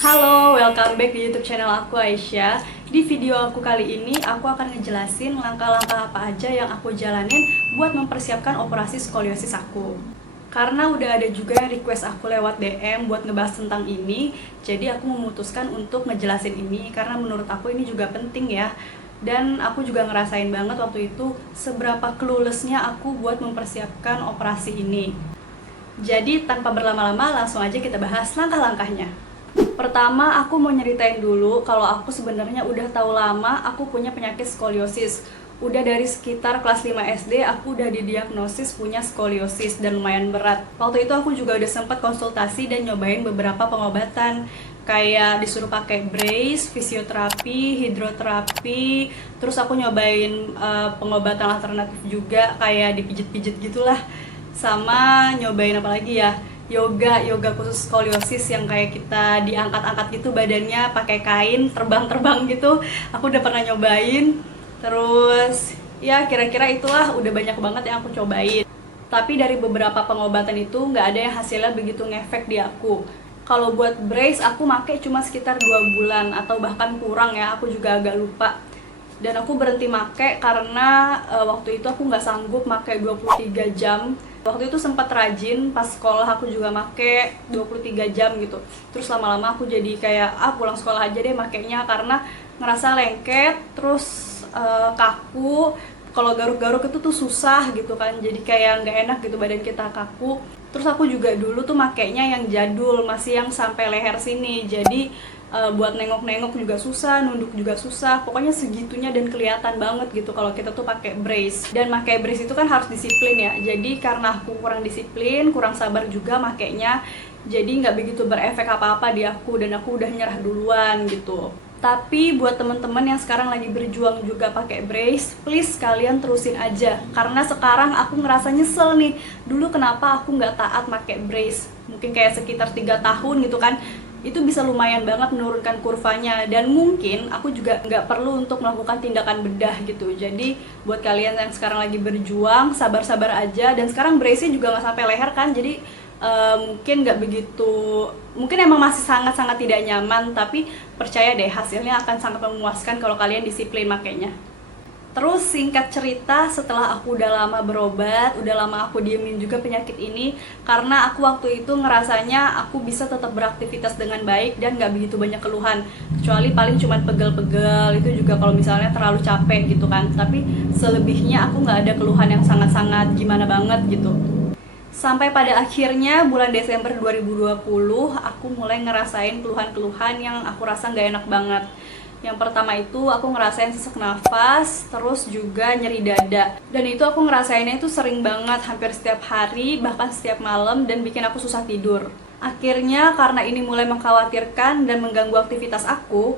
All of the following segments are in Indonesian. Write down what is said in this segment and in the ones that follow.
Halo, welcome back di YouTube channel aku, Aisyah. Di video aku kali ini, aku akan ngejelasin langkah-langkah apa aja yang aku jalanin buat mempersiapkan operasi skoliosis aku. Karena udah ada juga yang request aku lewat DM buat ngebahas tentang ini, jadi aku memutuskan untuk ngejelasin ini karena menurut aku ini juga penting ya. Dan aku juga ngerasain banget waktu itu seberapa clueless-nya aku buat mempersiapkan operasi ini. Jadi tanpa berlama-lama langsung aja kita bahas langkah-langkahnya. Pertama, aku mau nyeritain dulu kalau aku sebenarnya udah tahu lama aku punya penyakit skoliosis. Udah dari sekitar kelas 5 SD aku udah didiagnosis punya skoliosis dan lumayan berat. Waktu itu aku juga udah sempat konsultasi dan nyobain beberapa pengobatan. Kayak disuruh pakai brace, fisioterapi, hidroterapi. Terus aku nyobain pengobatan alternatif juga kayak dipijit-pijit gitulah. Sama nyobain apa lagi ya? Yoga khusus skoliosis yang kayak kita diangkat-angkat gitu badannya pakai kain terbang-terbang gitu. Aku udah pernah nyobain. Terus ya kira-kira itulah, udah banyak banget yang aku cobain. Tapi dari beberapa pengobatan itu nggak ada yang hasilnya begitu ngefek di aku. Kalau buat brace aku make cuma sekitar 2 bulan atau bahkan kurang ya, aku juga agak lupa. Dan aku berhenti make karena waktu itu aku nggak sanggup make 23 jam. Waktu itu sempat rajin, pas sekolah aku juga make 23 jam gitu. Terus lama-lama aku jadi kayak, pulang sekolah aja deh makainya karena ngerasa lengket, terus kaku. Kalau garuk-garuk itu tuh susah gitu kan, jadi kayak nggak enak gitu badan kita kaku. Terus aku juga dulu tuh makainya yang jadul, masih yang sampai leher sini. Jadi buat nengok-nengok juga susah, nunduk juga susah. Pokoknya segitunya dan kelihatan banget gitu kalau kita tuh pakai brace. Dan pakai brace itu kan harus disiplin ya. Jadi karena aku kurang disiplin, kurang sabar juga makainya, jadi nggak begitu berefek apa-apa di aku dan aku udah nyerah duluan gitu. Tapi buat temen-temen yang sekarang lagi berjuang juga pakai brace, please kalian terusin aja. Karena sekarang aku ngerasa nyesel nih, dulu kenapa aku nggak taat pakai brace. Mungkin kayak sekitar 3 tahun gitu kan, itu bisa lumayan banget menurunkan kurvanya. Dan mungkin aku juga nggak perlu untuk melakukan tindakan bedah gitu. Jadi buat kalian yang sekarang lagi berjuang, sabar-sabar aja. Dan sekarang brace-nya juga nggak sampai leher kan, jadi mungkin nggak begitu, mungkin emang masih sangat-sangat tidak nyaman, tapi percaya deh hasilnya akan sangat memuaskan kalau kalian disiplin makainya. Terus singkat cerita, setelah aku udah lama berobat, udah lama aku diemin juga penyakit ini, karena aku waktu itu ngerasanya aku bisa tetap beraktivitas dengan baik dan nggak begitu banyak keluhan, kecuali paling cuman pegel-pegel, itu juga kalau misalnya terlalu capek gitu kan. Tapi selebihnya aku nggak ada keluhan yang sangat-sangat gimana banget gitu. Sampai pada akhirnya bulan Desember 2020 aku mulai ngerasain keluhan-keluhan yang aku rasa nggak enak banget. Yang pertama itu aku ngerasain sesak nafas, terus juga nyeri dada. Dan itu aku ngerasainnya itu sering banget, hampir setiap hari, bahkan setiap malam, dan bikin aku susah tidur. Akhirnya karena ini mulai mengkhawatirkan dan mengganggu aktivitas aku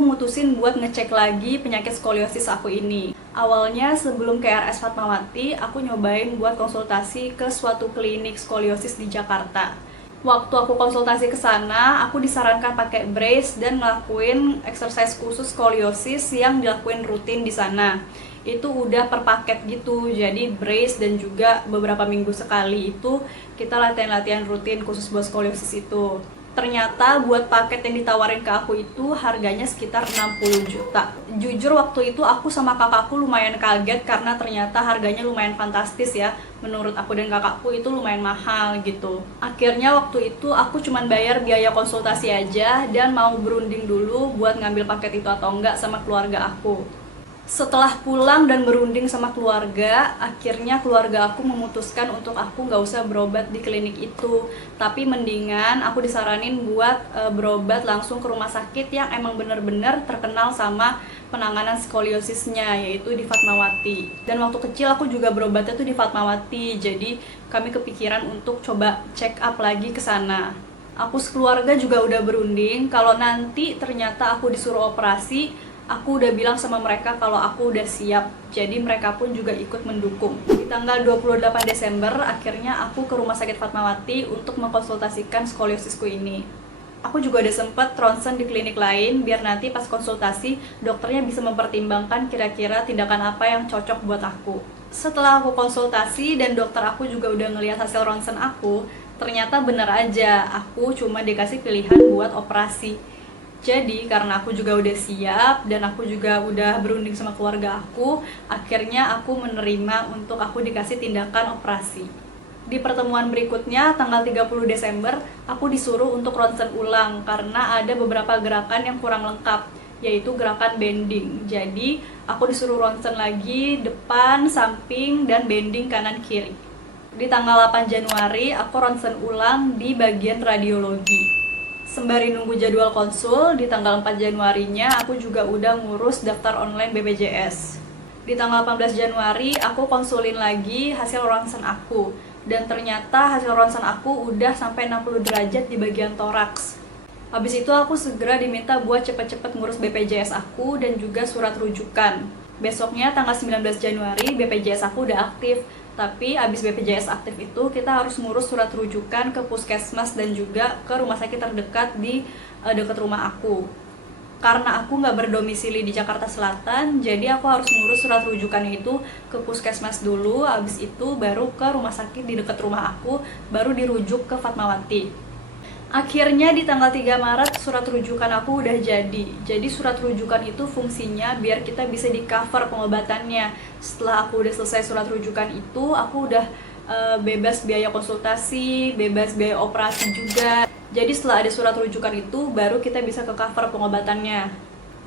mutusin buat ngecek lagi penyakit skoliosis aku ini. Awalnya sebelum ke RS Fatmawati, aku nyobain buat konsultasi ke suatu klinik skoliosis di Jakarta. Waktu aku konsultasi ke sana, aku disarankan pakai brace dan ngelakuin exercise khusus skoliosis yang dilakuin rutin di sana. Itu udah per paket gitu, jadi brace dan juga beberapa minggu sekali itu kita latihan-latihan rutin khusus buat skoliosis itu. Ternyata buat paket yang ditawarin ke aku itu harganya sekitar 60 juta. Jujur waktu itu aku sama kakakku lumayan kaget karena ternyata harganya lumayan fantastis ya. Menurut aku dan kakakku itu lumayan mahal gitu. Akhirnya waktu itu aku cuman bayar biaya konsultasi aja dan mau berunding dulu buat ngambil paket itu atau enggak sama keluarga aku. Setelah pulang dan berunding sama keluarga, akhirnya keluarga aku memutuskan untuk aku nggak usah berobat di klinik itu. Tapi mendingan aku disaranin buat berobat langsung ke rumah sakit yang emang bener-bener terkenal sama penanganan skoliosisnya, yaitu di Fatmawati. Dan waktu kecil aku juga berobatnya tuh di Fatmawati, jadi kami kepikiran untuk coba check up lagi ke sana. Aku sekeluarga juga udah berunding, kalau nanti ternyata aku disuruh operasi, aku udah bilang sama mereka kalau aku udah siap, jadi mereka pun juga ikut mendukung. Di tanggal 28 Desember, akhirnya aku ke Rumah Sakit Fatmawati untuk mengkonsultasikan skoliosisku ini. Aku juga udah sempet ronsen di klinik lain, biar nanti pas konsultasi, dokternya bisa mempertimbangkan kira-kira tindakan apa yang cocok buat aku. Setelah aku konsultasi dan dokter aku juga udah ngelihat hasil ronsen aku, Ternyata bener aja, aku cuma dikasih pilihan buat operasi. Jadi karena aku juga udah siap dan aku juga udah berunding sama keluarga aku, akhirnya aku menerima untuk aku dikasih tindakan operasi. Di pertemuan berikutnya, tanggal 30 Desember, aku disuruh untuk ronsen ulang karena ada beberapa gerakan yang kurang lengkap, yaitu gerakan bending. Jadi, aku disuruh ronsen lagi depan, samping, dan bending kanan kiri. Di tanggal 8 Januari, aku ronsen ulang di bagian radiologi. Sembari nunggu jadwal konsul, di tanggal 4 Januarinya aku juga udah ngurus daftar online BPJS. Di tanggal 18 Januari, aku konsulin lagi hasil ronsen aku. Dan ternyata hasil ronsen aku udah sampai 60 derajat di bagian toraks. Habis itu aku segera diminta buat cepet-cepet ngurus BPJS aku dan juga surat rujukan. Besoknya tanggal 19 Januari, BPJS aku udah aktif. Tapi abis BPJS aktif itu kita harus ngurus surat rujukan ke puskesmas dan juga ke rumah sakit terdekat di dekat rumah aku. Karena aku nggak berdomisili di Jakarta Selatan, jadi aku harus ngurus surat rujukannya itu ke puskesmas dulu, abis itu baru ke rumah sakit di dekat rumah aku, baru dirujuk ke Fatmawati. Akhirnya di tanggal 3 Maret surat rujukan aku udah jadi. Jadi surat rujukan itu fungsinya biar kita bisa di cover pengobatannya. Setelah aku udah selesai surat rujukan itu, aku udah bebas biaya konsultasi, bebas biaya operasi juga. Jadi setelah ada surat rujukan itu, baru kita bisa ke cover pengobatannya.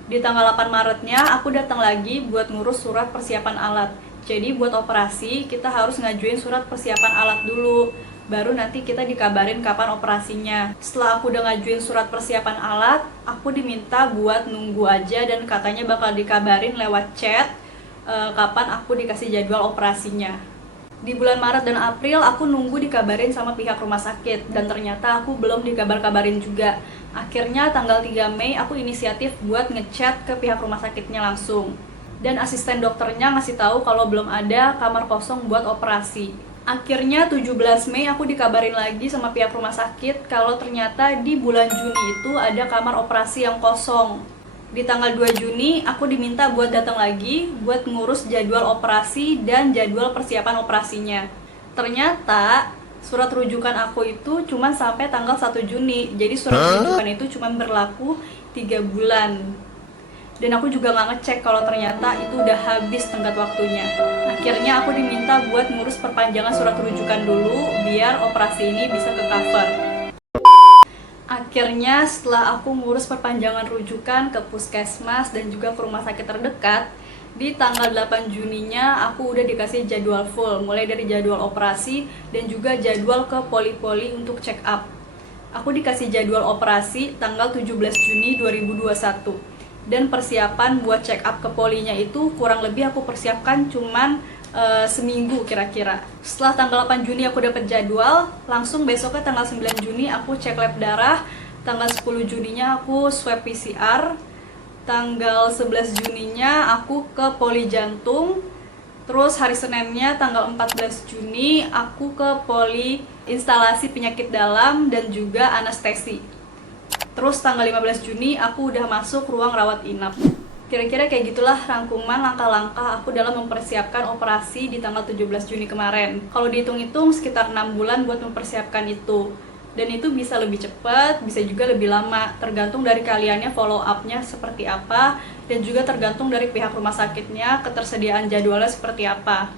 Di tanggal 8 Maretnya aku datang lagi buat ngurus surat persiapan alat. Jadi buat operasi kita harus ngajuin surat persiapan alat dulu, baru nanti kita dikabarin kapan operasinya. Setelah aku udah ngajuin surat persiapan alat, aku diminta buat nunggu aja dan katanya bakal dikabarin lewat chat kapan aku dikasih jadwal operasinya. Di bulan Maret dan April aku nunggu dikabarin sama pihak rumah sakit dan ternyata aku belum dikabar-kabarin juga. Akhirnya tanggal 3 Mei aku inisiatif buat ngechat ke pihak rumah sakitnya langsung. Dan asisten dokternya ngasih tahu kalau belum ada kamar kosong buat operasi. Akhirnya 17 Mei aku dikabarin lagi sama pihak rumah sakit kalau ternyata di bulan Juni itu ada kamar operasi yang kosong. Di tanggal 2 Juni aku diminta buat datang lagi buat ngurus jadwal operasi dan jadwal persiapan operasinya. Ternyata surat rujukan aku itu cuma sampai tanggal 1 Juni. Jadi surat rujukan itu cuma berlaku 3 bulan. Dan aku juga nggak ngecek kalau ternyata itu udah habis tenggat waktunya. Akhirnya aku diminta buat ngurus perpanjangan surat rujukan dulu biar operasi ini bisa ke cover. Akhirnya setelah aku ngurus perpanjangan rujukan ke puskesmas dan juga ke rumah sakit terdekat, di tanggal 8 Juninya aku udah dikasih jadwal full, mulai dari jadwal operasi dan juga jadwal ke poli-poli untuk check up. Aku dikasih jadwal operasi tanggal 17 Juni 2021. Dan persiapan buat check up ke polinya itu kurang lebih aku persiapkan cuman seminggu kira-kira. Setelah tanggal 8 Juni aku dapat jadwal, langsung besoknya tanggal 9 Juni aku cek lab darah, tanggal 10 Juninya aku swab PCR, tanggal 11 Juninya aku ke poli jantung, terus hari Seninnya tanggal 14 Juni aku ke poli instalasi penyakit dalam dan juga anestesi. Terus tanggal 15 Juni aku udah masuk ruang rawat inap. Kira-kira kayak gitulah rangkuman langkah-langkah aku dalam mempersiapkan operasi di tanggal 17 Juni kemarin. Kalau dihitung-hitung sekitar 6 bulan buat mempersiapkan itu. Dan itu bisa lebih cepat, bisa juga lebih lama, tergantung dari kaliannya follow up-nya seperti apa, dan juga tergantung dari pihak rumah sakitnya ketersediaan jadwalnya seperti apa.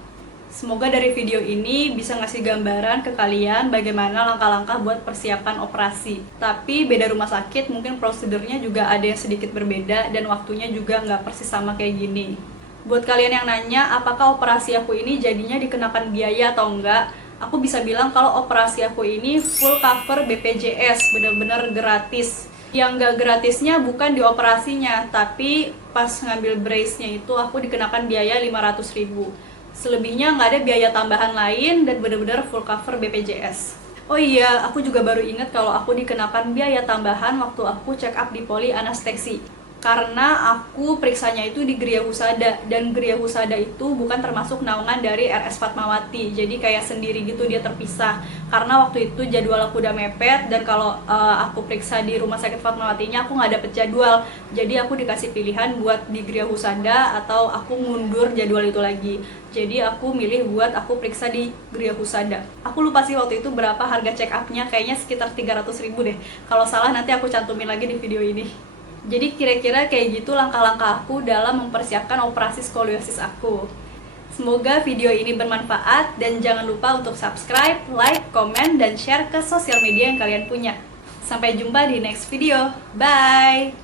Semoga dari video ini bisa ngasih gambaran ke kalian bagaimana langkah-langkah buat persiapan operasi. Tapi beda rumah sakit, mungkin prosedurnya juga ada yang sedikit berbeda dan waktunya juga nggak persis sama kayak gini. Buat kalian yang nanya apakah operasi aku ini jadinya dikenakan biaya atau enggak, aku bisa bilang kalau operasi aku ini full cover BPJS, bener-bener gratis. Yang nggak gratisnya bukan di operasinya, tapi pas ngambil brace-nya itu aku dikenakan biaya 500.000. Selebihnya nggak ada biaya tambahan lain dan benar-benar full cover BPJS. Oh iya, aku juga baru ingat kalau aku dikenakan biaya tambahan waktu aku check up di poli anestesi. karena aku periksanya itu di Gria Husada, dan Gria Husada itu bukan termasuk naungan dari RS Fatmawati, jadi kayak sendiri gitu, dia terpisah. Karena waktu itu jadwal aku udah mepet, dan kalau aku periksa di rumah sakit Fatmawatinya aku nggak dapet jadwal, jadi aku dikasih pilihan buat di Gria Husada atau aku mundur jadwal itu lagi. Jadi aku milih buat aku periksa di Gria Husada. Aku lupa sih waktu itu berapa harga check up-nya, kayaknya sekitar 300.000 deh. Kalau salah nanti aku cantumin lagi di video ini. Jadi kira-kira kayak gitu langkah-langkah aku dalam mempersiapkan operasi skoliosis aku. Semoga video ini bermanfaat, dan jangan lupa untuk subscribe, like, komen, dan share ke sosial media yang kalian punya. Sampai jumpa di next video. Bye!